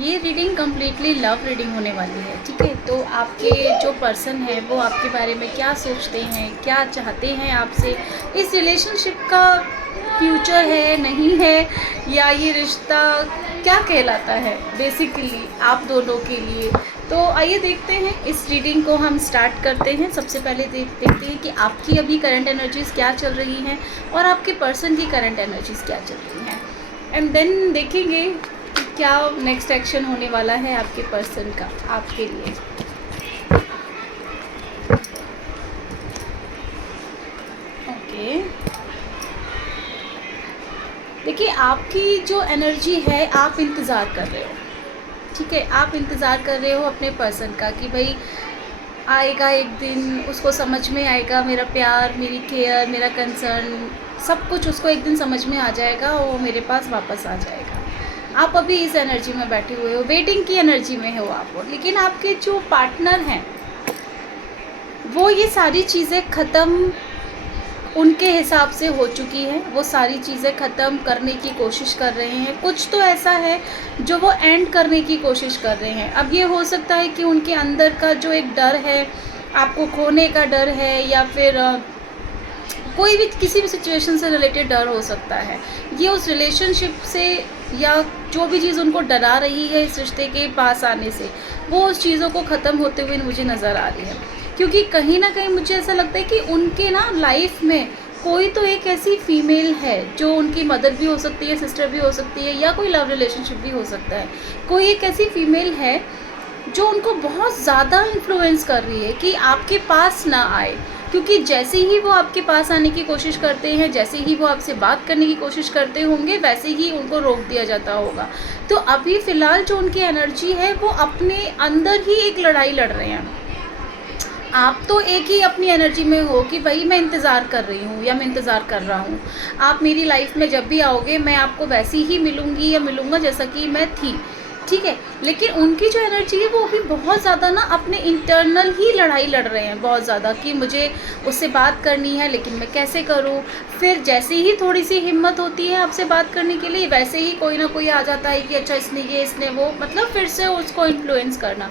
ये reading completely love reading होने वाली है, ठीक है। तो आपके जो पर्सन है वो आपके बारे में क्या सोचते हैं, क्या चाहते हैं आपसे, इस रिलेशनशिप का फ्यूचर है नहीं है, या ये रिश्ता क्या कहलाता है बेसिकली आप दोनों के लिए। तो आइए देखते हैं, इस रीडिंग को हम स्टार्ट करते हैं। सबसे पहले देखते हैं कि आपकी अभी करंट एनर्जीज़ क्या चल रही हैं और आपके पर्सन की करंट एनर्जीज़ क्या चल रही हैं, एंड देन देखेंगे क्या नेक्स्ट एक्शन होने वाला है आपके पर्सन का आपके लिए। ओके, देखिए आपकी जो एनर्जी है, आप इंतज़ार कर रहे हो, ठीक है। आप इंतज़ार कर रहे हो अपने पर्सन का कि भाई आएगा एक दिन, उसको समझ में आएगा मेरा प्यार, मेरी केयर, मेरा कंसर्न, सब कुछ उसको एक दिन समझ में आ जाएगा और वो मेरे पास वापस आ जाएगा। आप अभी इस एनर्जी में बैठे हुए हो, वेटिंग की एनर्जी में हो आप। लेकिन आपके जो पार्टनर हैं वो ये सारी चीज़ें ख़त्म उनके हिसाब से हो चुकी हैं, वो सारी चीज़ें ख़त्म करने की कोशिश कर रहे हैं। कुछ तो ऐसा है जो वो एंड करने की कोशिश कर रहे हैं। अब ये हो सकता है कि उनके अंदर का जो एक डर है, आपको खोने का डर है, या फिर कोई भी किसी भी सिचुएशन से रिलेटेड डर हो सकता है। ये उस रिलेशनशिप से या जो भी चीज़ उनको डरा रही है इस रिश्ते के पास आने से, वो उस चीज़ों को ख़त्म होते हुए मुझे नज़र आ रही है। क्योंकि कहीं ना कहीं मुझे ऐसा लगता है कि उनके ना लाइफ में कोई तो एक ऐसी फीमेल है जो उनकी मदर भी हो सकती है, सिस्टर भी हो सकती है, या कोई लव रिलेशनशिप भी हो सकता है। कोई एक ऐसी फीमेल है जो उनको बहुत ज़्यादा इन्फ्लुएंस कर रही है कि आपके पास ना आए। क्योंकि जैसे ही वो आपके पास आने की कोशिश करते हैं, जैसे ही वो आपसे बात करने की कोशिश करते होंगे, वैसे ही उनको रोक दिया जाता होगा। तो अभी फ़िलहाल जो उनकी एनर्जी है वो अपने अंदर ही एक लड़ाई लड़ रहे हैं। आप तो एक ही अपनी एनर्जी में हो कि भाई मैं इंतज़ार कर रही हूँ या मैं इंतज़ार कर रहा हूँ, आप मेरी लाइफ में जब भी आओगे मैं आपको वैसी ही मिलूँगी या मिलूँगा जैसा कि मैं थी, ठीक है। लेकिन उनकी जो एनर्जी है वो अभी बहुत ज़्यादा ना अपने इंटरनल ही लड़ाई लड़ रहे हैं, बहुत ज़्यादा, कि मुझे उससे बात करनी है लेकिन मैं कैसे करूं। फिर जैसे ही थोड़ी सी हिम्मत होती है आपसे बात करने के लिए, वैसे ही कोई ना कोई आ जाता है कि अच्छा इसने ये, इसने वो, मतलब फिर से उसको इन्फ्लुएंस करना,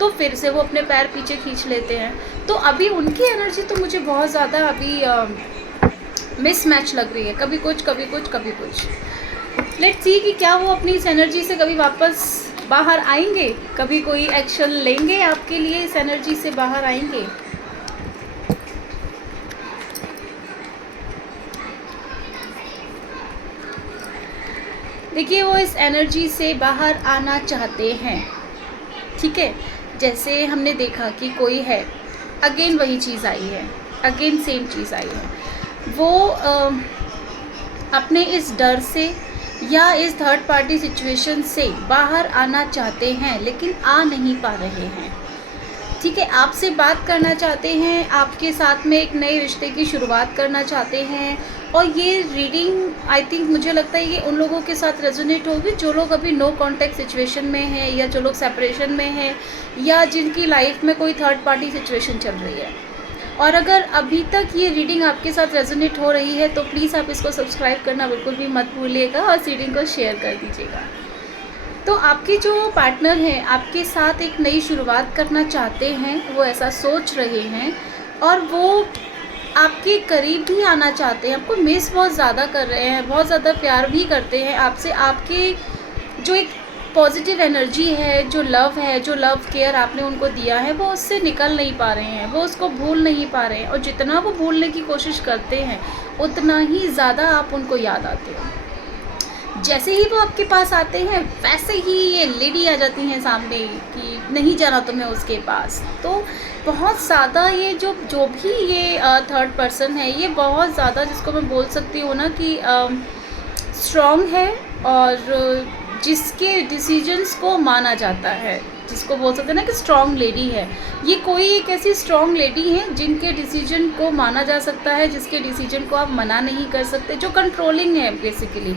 तो फिर से वो अपने पैर पीछे खींच लेते हैं। तो अभी उनकी एनर्जी तो मुझे बहुत ज़्यादा अभी मिसमैच लग रही है, कभी कुछ कभी कुछ कभी कुछ। लेट्स सी कि क्या वो अपनी इस एनर्जी से कभी वापस बाहर आएंगे, कभी कोई एक्शन लेंगे आपके लिए, इस एनर्जी से बाहर आएंगे। देखिए वो इस एनर्जी से बाहर आना चाहते हैं, ठीक है। जैसे हमने देखा कि कोई है, अगेन वही चीज़ आई है, अगेन सेम चीज़ आई है। वो अपने इस डर से या इस थर्ड पार्टी सिचुएशन से बाहर आना चाहते हैं लेकिन आ नहीं पा रहे हैं, ठीक है। आपसे बात करना चाहते हैं, आपके साथ में एक नए रिश्ते की शुरुआत करना चाहते हैं। और ये रीडिंग आई थिंक मुझे लगता है ये उन लोगों के साथ रेजोनेट होगी जो लोग अभी नो कॉन्टैक्ट सिचुएशन में हैं, या जो लोग सेपरेशन में हैं, या जिनकी लाइफ में कोई थर्ड पार्टी सिचुएशन चल रही है। और अगर अभी तक ये रीडिंग आपके साथ रेजोनेट हो रही है तो प्लीज़ आप इसको सब्सक्राइब करना बिल्कुल भी मत भूलिएगा और रीडिंग को शेयर कर दीजिएगा। तो आपके जो पार्टनर हैं आपके साथ एक नई शुरुआत करना चाहते हैं, वो ऐसा सोच रहे हैं, और वो आपके करीब भी आना चाहते हैं, आपको मिस बहुत ज़्यादा कर रहे हैं, बहुत ज़्यादा प्यार भी करते हैं आपसे। आपके जो एक पॉजिटिव एनर्जी है, जो लव है, जो लव केयर आपने उनको दिया है, वो उससे निकल नहीं पा रहे हैं, वो उसको भूल नहीं पा रहे हैं। और जितना वो भूलने की कोशिश करते हैं उतना ही ज़्यादा आप उनको याद आते हो। जैसे ही वो आपके पास आते हैं वैसे ही ये लेडी आ जाती हैं सामने कि नहीं जाना तुम्हें उसके पास। तो बहुत ज़्यादा ये जो भी ये थर्ड पर्सन है, ये बहुत ज़्यादा, जिसको मैं बोल सकती हूँ ना कि स्ट्रॉन्ग है, और जिसके डिसीजंस को माना जाता है, जिसको बोल सकते हैं ना कि स्ट्रॉन्ग लेडी है। ये कोई एक ऐसी स्ट्रॉन्ग लेडी है जिनके डिसीजन को माना जा सकता है, जिसके डिसीजन को आप मना नहीं कर सकते, जो कंट्रोलिंग है बेसिकली,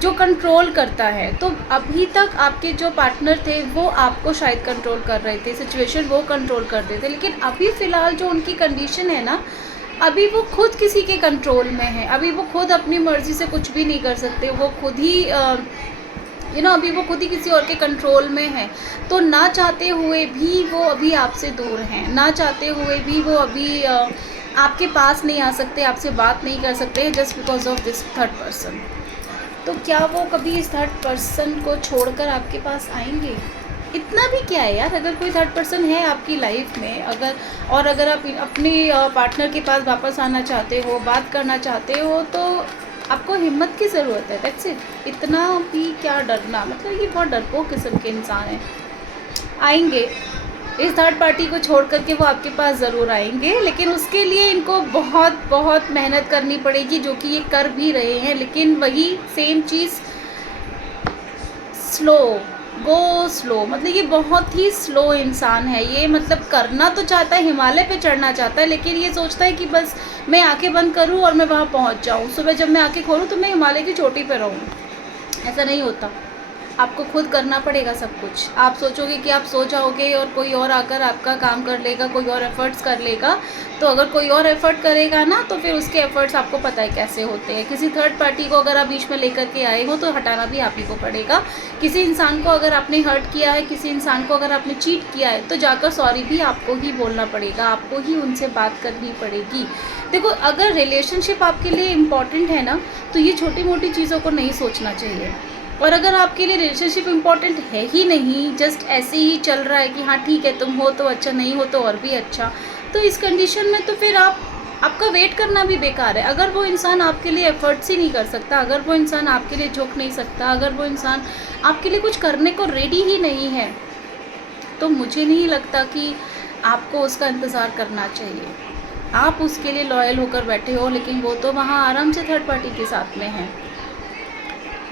जो कंट्रोल करता है। तो अभी तक आपके जो पार्टनर थे वो आपको शायद कंट्रोल कर रहे थे, सिचुएशन वो कंट्रोल करते थे। लेकिन अभी फ़िलहाल जो उनकी कंडीशन है ना, अभी वो खुद किसी के कंट्रोल में है, अभी वो खुद अपनी मर्ज़ी से कुछ भी नहीं कर सकते, वो खुद ही अभी वो खुद ही किसी और के कंट्रोल में है, तो ना चाहते हुए भी वो अभी आपसे दूर हैं, ना चाहते हुए भी वो अभी आपके पास नहीं आ सकते, आपसे बात नहीं कर सकते हैं, just because of this third person. तो क्या वो कभी इस थर्ड पर्सन को छोड़कर आपके पास आएंगे? इतना भी क्या है यार, अगर कोई थर्ड पर्सन है आपकी लाइफ में, अगर आप अपने पार्टनर के पास वापस आना चाहते हो, बात करना चाहते हो, तो आपको हिम्मत की ज़रूरत है, दैट्स इट। इतना भी क्या डरना, मतलब ये बहुत डरपोक किस्म के इंसान हैं। आएंगे, इस थर्ड पार्टी को छोड़ करके वो आपके पास ज़रूर आएंगे, लेकिन उसके लिए इनको बहुत बहुत मेहनत करनी पड़ेगी, जो कि ये कर भी रहे हैं। लेकिन वही सेम चीज़, स्लो, गो स्लो, मतलब ये बहुत ही स्लो इंसान है ये। मतलब करना तो चाहता है, हिमालय पे चढ़ना चाहता है, लेकिन ये सोचता है कि बस मैं आंखें बंद करूं और मैं वहाँ पहुँच जाऊं, सुबह जब मैं आंखें खोलूं तो मैं हिमालय की चोटी पे रहूं। ऐसा नहीं होता, आपको खुद करना पड़ेगा सब कुछ। आप सोचोगे कि आप सो जाओगे और कोई और आकर आपका काम कर लेगा, कोई और एफ़र्ट्स कर लेगा, तो अगर कोई और एफ़र्ट करेगा ना, तो फिर उसके एफ़र्ट्स आपको पता है कैसे होते हैं। किसी थर्ड पार्टी को अगर आप बीच में लेकर के आए हो, तो हटाना भी आप ही को पड़ेगा। किसी इंसान को अगर आपने हर्ट किया है, किसी इंसान को अगर आपने चीट किया है, तो जाकर सॉरी भी आपको ही बोलना पड़ेगा, आपको ही उनसे बात करनी पड़ेगी। देखो, अगर रिलेशनशिप आपके लिए इम्पॉर्टेंट है ना, तो ये छोटी मोटी चीज़ों को नहीं सोचना चाहिए। और अगर आपके लिए रिलेशनशिप इम्पॉर्टेंट है ही नहीं, जस्ट ऐसे ही चल रहा है कि हाँ ठीक है, तुम हो तो अच्छा, नहीं हो तो और भी अच्छा, तो इस कंडीशन में तो फिर आपका वेट करना भी बेकार है। अगर वो इंसान आपके लिए एफर्ट्स ही नहीं कर सकता, अगर वो इंसान आपके लिए झुक नहीं सकता, अगर वो इंसान आपके लिए कुछ करने को रेडी ही नहीं है, तो मुझे नहीं लगता कि आपको उसका इंतज़ार करना चाहिए। आप उसके लिए लॉयल होकर बैठे हो, लेकिन वो तो वहाँ आराम से थर्ड पार्टी के साथ में है।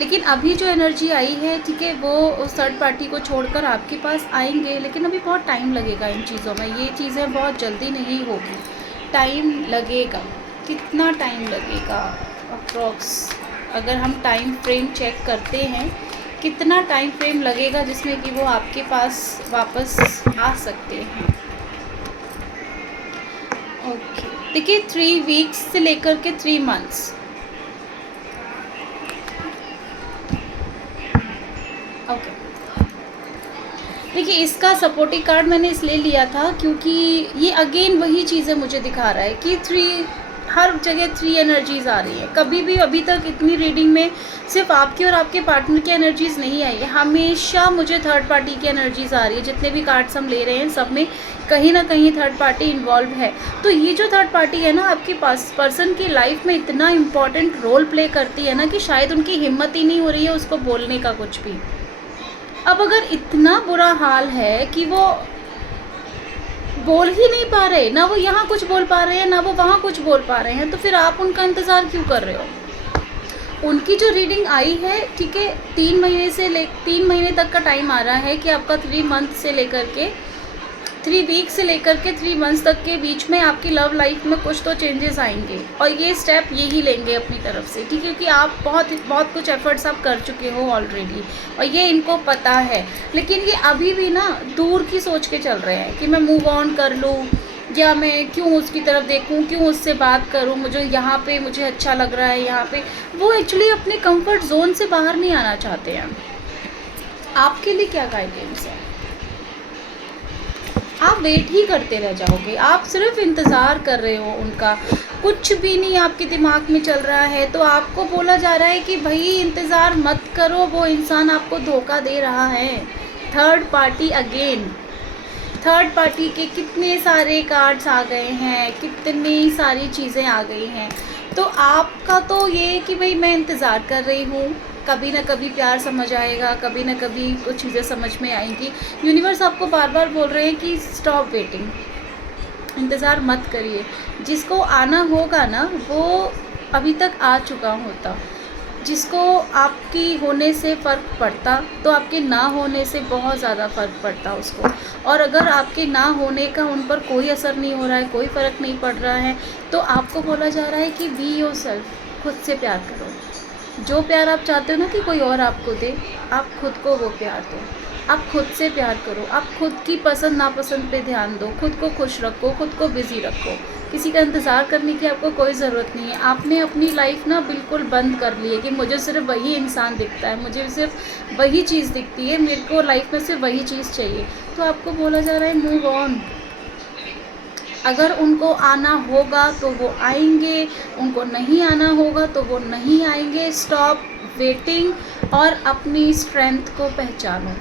लेकिन अभी जो एनर्जी आई है, ठीक है, वो उस थर्ड पार्टी को छोड़कर आपके पास आएंगे, लेकिन अभी बहुत टाइम लगेगा इन चीज़ों में। ये चीज़ें बहुत जल्दी नहीं होगी, टाइम लगेगा। कितना टाइम लगेगा अप्रॉक्स? अगर हम टाइम फ्रेम चेक करते हैं, कितना टाइम फ्रेम लगेगा जिसमें कि वो आपके पास वापस आ सकते हैं? ओके, देखिए 3 वीक्स से लेकर के 3 मंथ्स। ओके, देखिए इसका सपोर्टिंग कार्ड मैंने इसलिए लिया था क्योंकि ये अगेन वही चीज़ें मुझे दिखा रहा है कि 3, हर जगह 3 एनर्जीज़ आ रही हैं। कभी भी अभी तक इतनी रीडिंग में सिर्फ आपकी और आपके पार्टनर की एनर्जीज़ नहीं आई है, हमेशा मुझे थर्ड पार्टी की एनर्जीज़ आ रही है। जितने भी कार्ड्स हम ले रहे हैं, सब में कहीं ना कहीं थर्ड पार्टी इन्वॉल्व है। तो ये जो थर्ड पार्टी है ना, आपके पास पर्सन की लाइफ में इतना इम्पॉर्टेंट रोल प्ले करती है ना, कि शायद उनकी हिम्मत ही नहीं हो रही है उसको बोलने का कुछ भी। अब अगर इतना बुरा हाल है कि वो बोल ही नहीं पा रहे, ना वो यहाँ कुछ बोल पा रहे हैं, ना वो वहाँ कुछ बोल पा रहे हैं, तो फिर आप उनका इंतज़ार क्यों कर रहे हो? उनकी जो रीडिंग आई है, ठीक है, 3 महीने तक का टाइम आ रहा है कि आपका 3 मंथ से लेकर के 3 वीक से लेकर के 3 मंथ्स तक के बीच में आपकी लव लाइफ में कुछ तो चेंजेस आएंगे, और ये स्टेप यही लेंगे अपनी तरफ से, ठीक है, क्योंकि आप बहुत कुछ एफर्ट्स आप कर चुके हो ऑलरेडी, और ये इनको पता है। लेकिन ये अभी भी ना दूर की सोच के चल रहे हैं कि मैं मूव ऑन कर लूँ, या मैं क्यों उसकी तरफ देखूं, क्यों उससे बात करूं, मुझे अच्छा लग रहा है यहाँ पे। वो एक्चुअली अपने कंफर्ट जोन से बाहर नहीं आना चाहते हैं। आपके लिए क्या गाइडेंस है? आप वेट ही करते रह जाओगे, आप सिर्फ इंतज़ार कर रहे हो उनका, कुछ भी नहीं आपके दिमाग में चल रहा है। तो आपको बोला जा रहा है कि भाई इंतज़ार मत करो, वो इंसान आपको धोखा दे रहा है। Third party again, third party के कितने सारे कार्ड्स आ गए हैं, कितनी सारी चीज़ें आ गई हैं। तो आपका तो ये है कि भाई मैं इंतज़ार कर रही हूँ, कभी ना कभी प्यार समझ आएगा, कभी ना कभी कुछ चीज़ें समझ में आएंगी। यूनिवर्स आपको बार बार बोल रहे हैं कि स्टॉप वेटिंग, इंतज़ार मत करिए। जिसको आना होगा ना, वो अभी तक आ चुका होता। जिसको आपकी होने से फ़र्क पड़ता, तो आपके ना होने से बहुत ज़्यादा फ़र्क पड़ता उसको। और अगर आपके ना होने का उन पर कोई असर नहीं हो रहा है, कोई फ़र्क नहीं पड़ रहा है, तो आपको बोला जा रहा है कि बी योरसेल्फ, खुद से प्यार करो। जो प्यार आप चाहते हो ना कि कोई और आपको दे, आप खुद को वो प्यार दो। आप खुद से प्यार करो, आप खुद की पसंद नापसंद पे ध्यान दो, खुद को खुश रखो, खुद को बिज़ी रखो, किसी का इंतज़ार करने की आपको कोई ज़रूरत नहीं है। आपने अपनी लाइफ ना बिल्कुल बंद कर ली है कि मुझे सिर्फ वही इंसान दिखता है, मुझे सिर्फ वही चीज़ दिखती है, मेरे को लाइफ में सिर्फ वही चीज़ चाहिए। तो आपको बोला जा रहा है मूव ऑन। अगर उनको आना होगा तो वो आएंगे, उनको नहीं आना होगा तो वो नहीं आएंगे। स्टॉप वेटिंग और अपनी स्ट्रेंथ को पहचानो।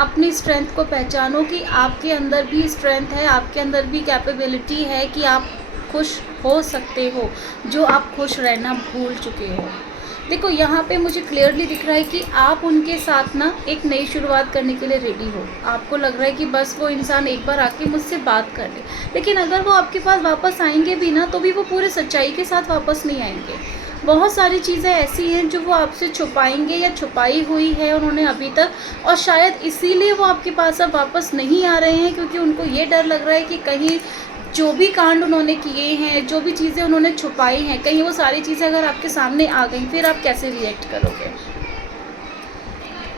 अपनी स्ट्रेंथ को पहचानो कि आपके अंदर भी स्ट्रेंथ है, आपके अंदर भी कैपेबिलिटी है कि आप खुश हो सकते हो, जो आप खुश रहना भूल चुके हो। देखो यहाँ पे मुझे क्लियरली दिख रहा है कि आप उनके साथ ना एक नई शुरुआत करने के लिए रेडी हो। आपको लग रहा है कि बस वो इंसान एक बार आके मुझसे बात कर ले, लेकिन अगर वो आपके पास वापस आएंगे भी ना तो भी वो पूरे सच्चाई के साथ वापस नहीं आएंगे। बहुत सारी चीज़ें ऐसी हैं जो वो आपसे छुपाएंगे या छुपाई हुई है उन्होंने अभी तक, और शायद इसीलिए वो आपके पास अब वापस नहीं आ रहे हैं, क्योंकि उनको ये डर लग रहा है कि कहीं जो भी कांड उन्होंने किए हैं, जो भी चीज़ें उन्होंने छुपाई हैं, कहीं वो सारी चीज़ें अगर आपके सामने आ गई फिर आप कैसे रिएक्ट करोगे।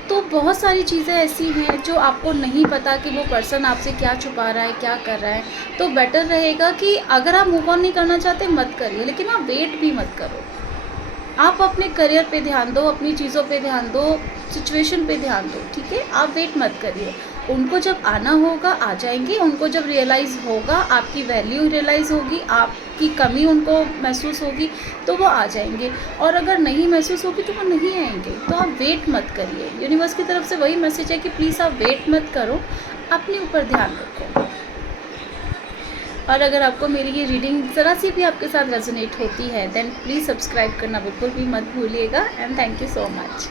तो बहुत सारी चीज़ें ऐसी हैं जो आपको नहीं पता कि वो पर्सन आपसे क्या छुपा रहा है, क्या कर रहा है। तो बेटर रहेगा कि अगर आप मूव ऑन नहीं करना चाहते मत करिए, लेकिन आप वेट भी मत करो। आप अपने करियर पे ध्यान दो, अपनी चीज़ों पे ध्यान दो, सिचुएशन पे ध्यान दो, ठीक है। आप वेट मत करिए। उनको जब आना होगा आ जाएंगे, उनको जब रियलाइज़ होगा, आपकी वैल्यू रियलाइज़ होगी, आपकी कमी उनको महसूस होगी तो वो आ जाएंगे, और अगर नहीं महसूस होगी तो वो नहीं आएंगे। तो आप वेट मत करिए। यूनिवर्स की तरफ से वही मैसेज है कि प्लीज़ आप वेट मत करो, अपने ऊपर ध्यान रखो। और अगर आपको मेरी ये रीडिंग ज़रा सी भी आपके साथ रेजोनेट होती है देन प्लीज़ सब्सक्राइब करना बिल्कुल भी मत भूलिएगा। And thank you so much.